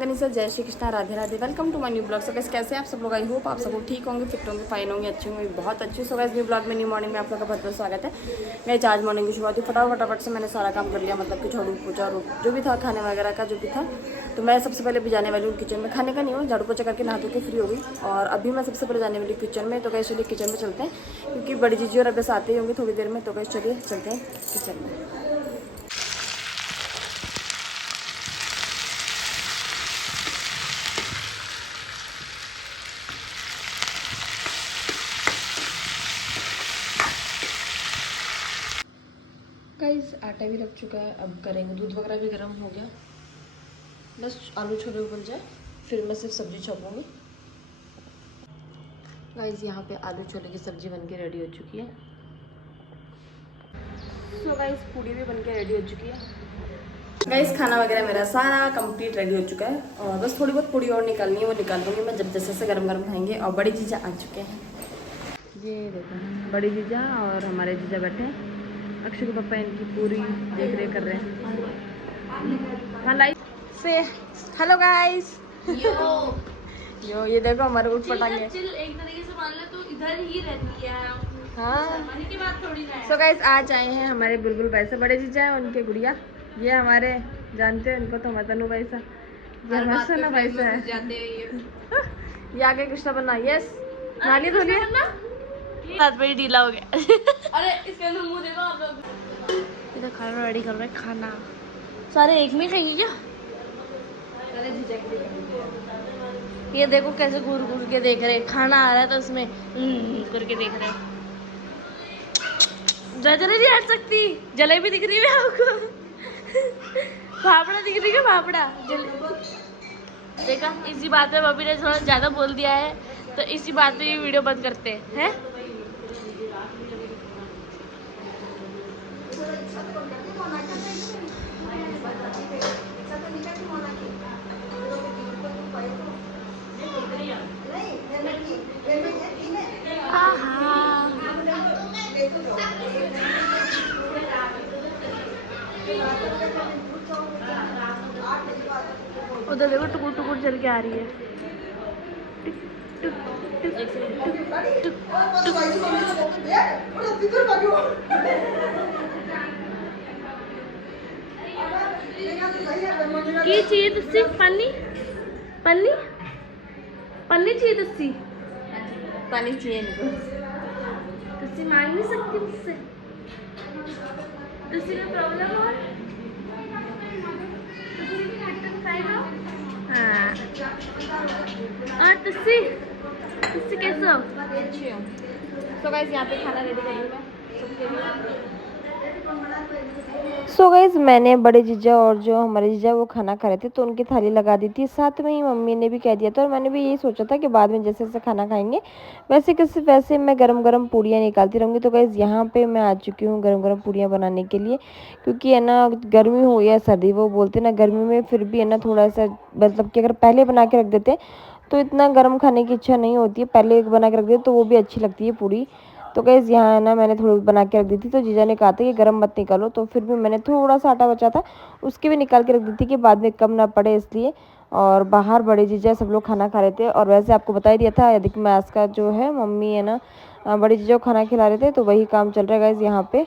Sir जय Shri Krishna, Radhe Radhe. Welcome to my new blog. So guys कैसे हैं आप सब लोग? आई होप आप सब लोग ठीक होंगे, फिट होंगे, फाइन होंगे, अच्छे होंगे, बहुत अच्छी। सो गाइस न्यू ब्लॉग में, न्यू मॉर्निंग में आप लोग का बहुत बहुत स्वागत है। मैं आज मॉर्निंग की शुरुआत हुई फटाफट से मैंने सारा काम कर लिया, मतलब कि झाड़ू पोछा जो भी था, खाने वगैरह का जो भी था। तो मैं सबसे पहले भी जाने वाली हूँ किचन में। खाने का नहीं हो, झाड़ू पोछा करके नहा धो के फ्री हो गई और अभी मैं सबसे पहले जाने वाली किचन में। तो गाइस चलिए किचन में चलते हैं, क्योंकि बड़ी जीजी और अभी आते ही होंगे थोड़ी देर में। तो गाइस चलिए चलते हैं किचन में। गाइस आटा भी लग चुका है, अब करेंगे। दूध वगैरह भी गर्म हो गया, बस आलू छोले उबल जाए फिर मैं सिर्फ सब्जी छौंकूंगी। गाइस यहाँ पे आलू छोले की सब्जी बनके रेडी हो चुकी है। सो गाइस पूड़ी भी बनके रेडी हो चुकी है। गाइस खाना वगैरह मेरा सारा कंप्लीट रेडी हो चुका है और बस थोड़ी बहुत पूड़ी और निकालनी है, वो निकाल दूँगी मैं जब जैसे गरम गरम खाएंगे। और बड़ी जीजा आ चुके हैं, ये देखो बड़ी जीजा और हमारे जीजा बैठे हैं। अक्षय के पापा इनकी पूरी देख रेख कर रहे हैं। हाँ लाइक से हेलो गाइस। यो ये देखो हमारे उठ पटांगे। एक तरीके से मान ले तो इधर ही रहती है। हाँ की बात थोड़ी ना है। सो गाइस आज आए हैं हमारे बुलबुल भाई से, बड़े जीजा हैं उनके गुड़िया। ये हमारे जानते हैं इनको तो, मतनु भाई सा, ये हमारे सोना भाई सा है। ये आगे कृष्णा बनना। यस नाली धोलिए, साथ में ढीला हो गया। अरे इसके अंदर मुंह देखो आप लोग। इधर खाना रेडी कर रहे हैं, खाना सारे एक में खाएंगे क्या? ये देखो कैसे घूर घूर के देख रहे हैं, खाना आ रहा है तो उसमें करके देख रहे हैं। जले नहीं हट सकती, जलेबी दिख रही है आपको? फाफड़ा दिख रही है, फाफड़ा देखा। इसी बात पे बबी ने थोड़ा ज्यादा बोल दिया है, तो इसी बात पे ये वीडियो बंद करते हैं। उधर देखो टुकुर टुकुर चल के आ रही है। की चाहिए तुझसे? पन्नी पन्नी पन्नी चाहिए तुझसे? पानी चाहिए इनको। तुझसे मांग नहीं सकती मुझसे? तुझसे कोई प्रॉब्लम हो? तुझसे भी खट्टा खाएगा? हाँ। और तुझसे कैसे हो? अच्छी हो। तो गाइस यहाँ पे खाना रेडी कर लूँ मैं सबके लिए। सो गाइस मैंने बड़े जीजा और जो हमारे जीजा वो खाना खा रहे थे तो उनकी थाली लगा दी थी, साथ में ही मम्मी ने भी कह दिया था। और मैंने भी यही सोचा था कि बाद में जैसे जैसे खाना खाएंगे वैसे मैं गरम गरम पूड़ियाँ निकालती रहूँगी। तो गाइस यहाँ पे मैं आ चुकी हूँ गरम गरम पूड़ियाँ बनाने के लिए, क्योंकि है ना गर्मी हो या सर्दी, वो बोलते ना गर्मी में फिर भी है ना थोड़ा सा, मतलब कि अगर पहले बना के रख देते तो इतना गर्म खाने की इच्छा नहीं होती है। पहले एक बना के रख देते तो वो भी अच्छी लगती है पूड़ी। तो गाइस यहाँ है ना मैंने थोड़ी बना के रख दी थी, तो जीजा ने कहा था कि गरम मत निकालो, तो फिर भी मैंने थोड़ा सा आटा बचा था उसके भी निकाल के रख दी थी कि बाद में कम ना पड़े इसलिए। और बाहर बड़े जीजा सब लोग खाना खा रहे थे। और वैसे आपको बता ही दिया था अधिक मास का जो है, मम्मी है ना बड़े जीजा को खाना खिला रहे थे, तो वही काम चल रहा है गाइस यहाँ पे।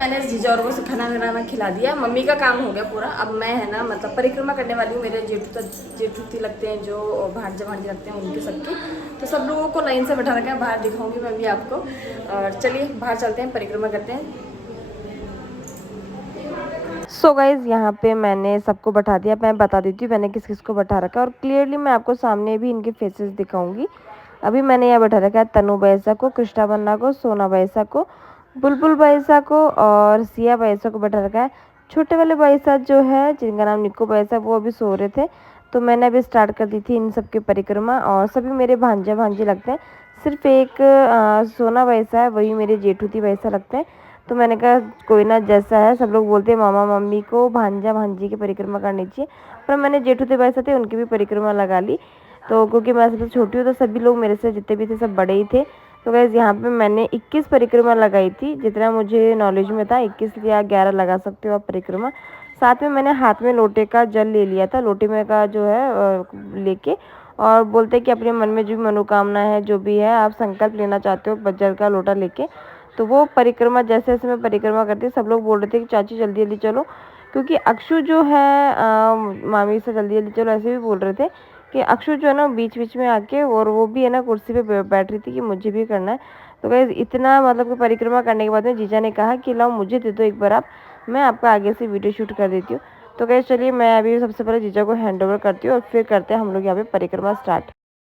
मैंने जीजा और वो से खाना वगैरह खिला दिया, मम्मी का काम हो गया पूरा। अब मैं है ना मतलब परिक्रमा करने वाली हूँ। मेरे जेठू लगते हैं जो भांजे लगते हैं उनके सबके, तो सब लोगों को लाइन से बैठा रखा है। बाहर दिखाऊंगी मैं भी आपको। और चलिए बाहर चलते हैं, परिक्रमा करते हैं। सो गाइज यहाँ पे मैंने सबको बैठा दिया। मैं बता देती हूँ मैंने किस किस को बैठा रखा है, और क्लियरली मैं आपको सामने भी इनके फेसेस दिखाऊंगी। अभी मैंने यहाँ बैठा रखा है तनु बैसा को, कृष्णा बन्ना को, सोना बैसा को, बुलबुल बैसा को और सिया बैसा को बैठा रखा है। छोटे वाले बैसा जो है जिनका नाम निक्को बैसा, वो अभी सो रहे थे, तो मैंने अभी स्टार्ट कर दी थी इन सब की परिक्रमा। और सभी मेरे भांजे लगते हैं, सिर्फ एक सोना बैसा है वही मेरे जेठूती बैसा लगते हैं। तो मैंने कहा कोई ना, जैसा है सब लोग बोलते हैं मामा मम्मी को भांजा भांजी की परिक्रमा करनी चाहिए, पर मैंने जेठूती बैसा थे उनकी भी परिक्रमा लगा ली। तो क्योंकि मैं सबसे छोटी हूँ तो सभी लोग मेरे से जितने भी थे सब बड़े ही थे। तो गाइस यहाँ पे मैंने 21 परिक्रमा लगाई थी, जितना मुझे नॉलेज में था 21 या 11 लगा सकते हो आप परिक्रमा। साथ में मैंने हाथ में लोटे का जल ले लिया था, लोटे में का जो है लेके, और बोलते हैं कि अपने मन में जो भी मनोकामना है, जो भी है आप संकल्प लेना चाहते हो, जल का लोटा लेके, तो वो परिक्रमा जैसे जैसे मैं परिक्रमा करती, सब लोग बोल रहे थे कि चाची जल्दी जल्दी चलो, क्योंकि अक्षु जो है मामी से जल्दी जल्दी चलो ऐसे भी बोल रहे थे कि अक्षु जो है ना बीच बीच में आके, और वो भी है ना कुर्सी पे बैठ रही थी कि मुझे भी करना है। तो गाइस इतना मतलब कि परिक्रमा करने के बाद में जीजा ने कहा कि लाओ मुझे दे दो एक बार आप, मैं आपका आगे से वीडियो शूट कर देती हूँ। तो गाइस चलिए मैं अभी सबसे पहले जीजा को हैंड ओवर करती हूँ और फिर करते हैं हम लोग यहाँ पे परिक्रमा स्टार्ट।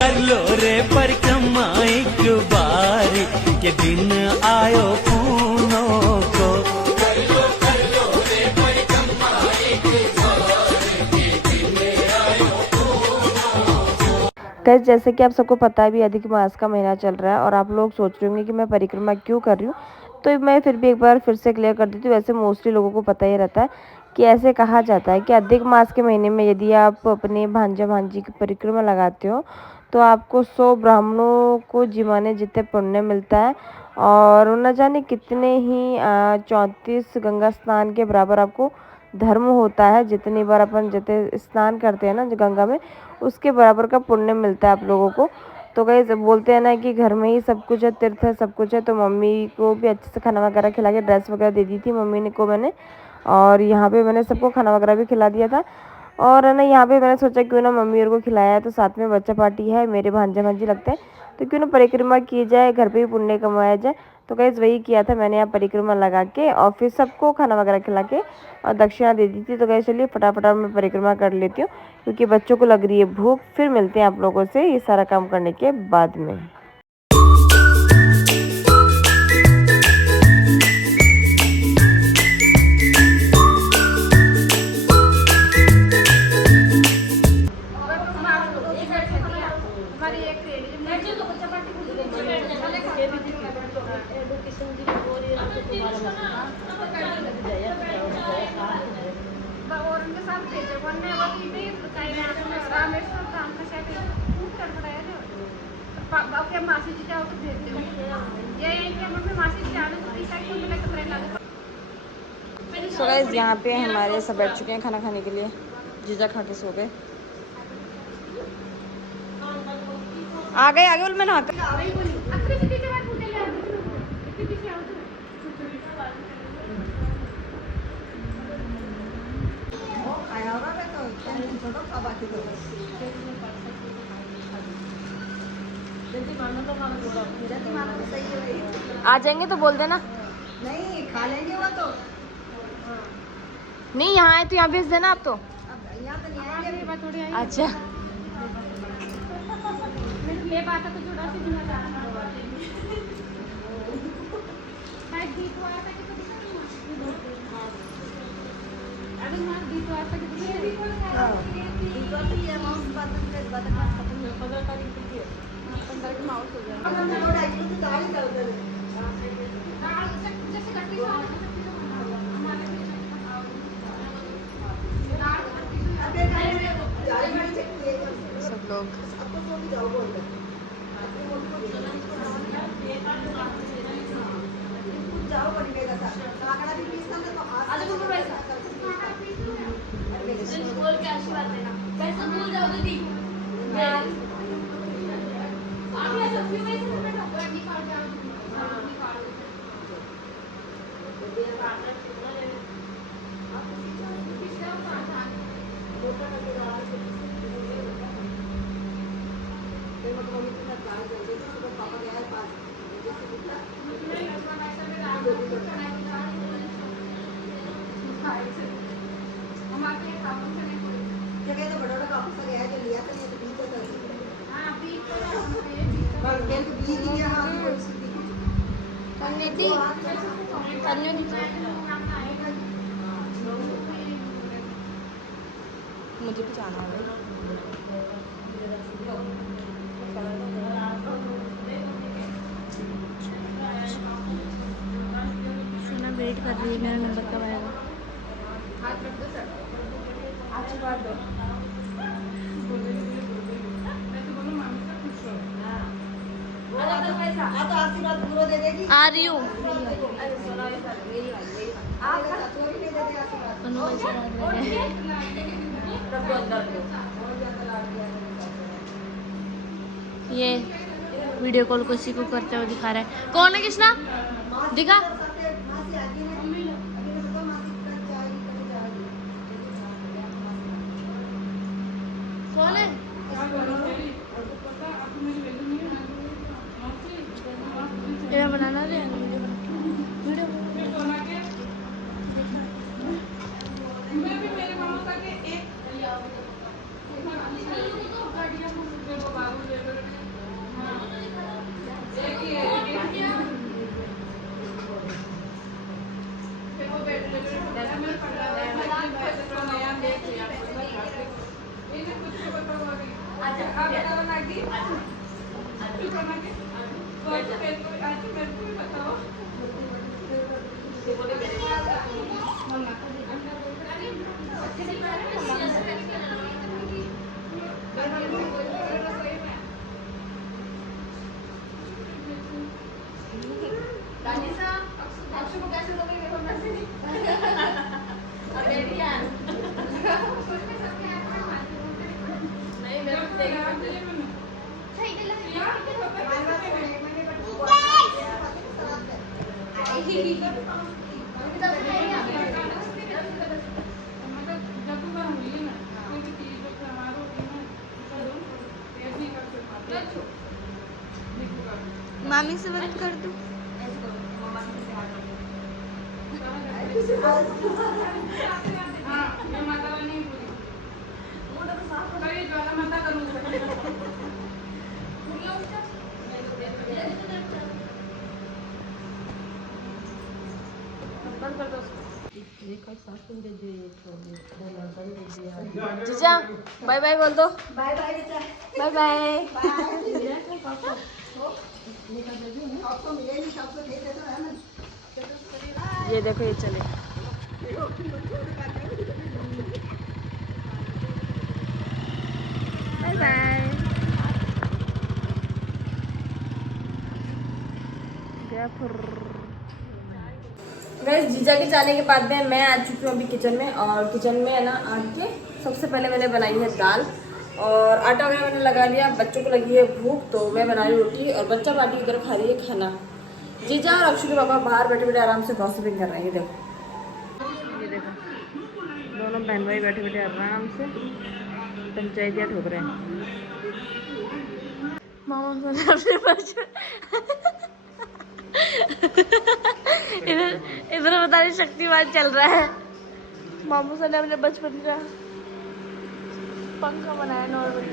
कर लो रे परिक्रमा एक बार के दिन आयो पूनों को, कर लो रे परिक्रमा एक बार के दिन आयो पूनों को। गाइस जैसे कि आप सबको पता है, अभी अधिक मास का महीना चल रहा है और आप लोग सोच रहे होंगे कि मैं परिक्रमा क्यों कर रही हूँ, तो मैं फिर भी एक बार फिर से क्लियर कर देती हूँ। वैसे मोस्टली लोगों को पता ही रहता है कि ऐसे कहा जाता है कि अधिक मास के महीने में यदि आप अपने भांजा भांजी की परिक्रमा लगाते हो तो आपको 100 ब्राह्मणों को जिमाने जितने पुण्य मिलता है, और न जाने कितने ही 34 गंगा स्नान के बराबर आपको धर्म होता है। जितनी बार अपन जितने स्नान करते हैं ना गंगा में, उसके बराबर का पुण्य मिलता है आप लोगों को। तो गाइस बोलते हैं ना कि घर में ही सब कुछ है, तीर्थ है, सब कुछ है। तो मम्मी को भी अच्छे से खाना वगैरह खिला के ड्रेस वगैरह दे दी थी मम्मी ने को मैंने, और यहाँ पे मैंने सबको खाना वगैरह भी खिला दिया था। और है ना यहाँ पे मैंने सोचा क्यों ना मम्मी और को खिलाया है, तो साथ में बच्चा पार्टी है, मेरे भांजा भांजी लगते हैं, तो क्यों ना परिक्रमा की जाए, घर पे ही पुण्य कमाया जाए। तो गाइस वही किया था मैंने, यहाँ परिक्रमा लगा के और फिर सबको खाना वगैरह खिला के और दक्षिणा दे दी थी। तो गाइस चलिए फटाफट मैं परिक्रमा कर लेती हूँ क्योंकि बच्चों को लग रही है भूख। फिर मिलते हैं आप लोगों से ये सारा काम करने के बाद में। सो गाइस यहाँ पे हमारे सब बैठ चुके हैं खाना खाने के लिए, जीजा खा के सो गए। आ गए बोल मैं नहाकर आ जाएंगे तो बोल देना। नहीं खा लेंगे वो तो, नहीं यहाँ आए तो यहाँ भेज देना आप तो। यहाँ तो नहीं आएंगे। अच्छा सब लोग मुझे भी जाना है। सुना वेट कर रही है मेरा नंबर कब आएगा। आशीर्वाद दो। आ रही हूँ। ये वीडियो कॉल किसी को करते हुए दिखा रहा है। कौन है कृष्णा? दिखा। कौन है? ये बनाना दे वीडियो। मामी से बात कर दूं। जीजा बाय बाय बोल दो। बाय बाय बेटा। Bye bye. आपको मिलेगी, सबको दे देना है ना। ये देखो ये चले। Bye bye. गाइस जीजा के जाने के बाद में मैं आ चुकी हूँ अभी किचन में, और किचन में है ना आके सबसे पहले मैंने बनाई है दाल और आटा वगैरह मैंने लगा लिया। बच्चों को लगी है भूख तो मैं बना रही रोटी और बच्चा बाटी इधर खा रही है खाना। जीजा और अक्षु के पापा बाहर बैठे बैठे आराम से गॉसिपिंग कर रहे हैं। ये देखो दोनों बहन भाई बैठे बैठे आराम से पंचायतियाँ ठोक रहे हैं। मामा अपने बच्चे इधर इधर बता रही शक्तिमान चल रहा है। मामू सर ने अपने बचपन का पंखा बनाया नॉर्मली।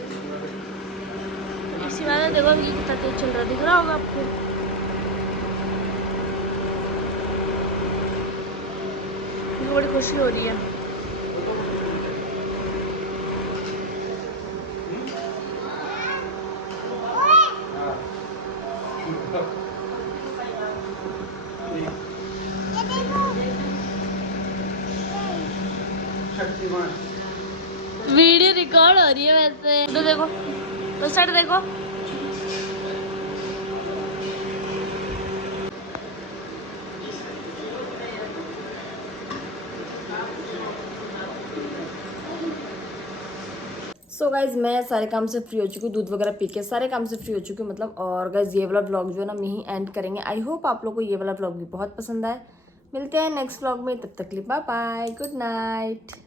इसी बात में देखो ये कितना तेज चल रहा दिख रहा होगा आपको। मुझे बड़ी खुशी हो रही है। वीडियो रिकॉर्ड हो रही है वैसे। तो देखो तो साइड देखो। सो गाइज मैं सारे काम से फ्री हो चुकी हूँ, दूध वगैरह पी के सारे काम से फ्री हो चुकी हूँ मतलब। और गाइज ये वाला ब्लॉग जो है ना हम यहीं एंड करेंगे। आई होप आप लोग को ये वाला ब्लॉग भी बहुत पसंद आए। मिलते हैं नेक्स्ट ब्लॉग में, तब तक के लिए बाय बाय, गुड नाइट।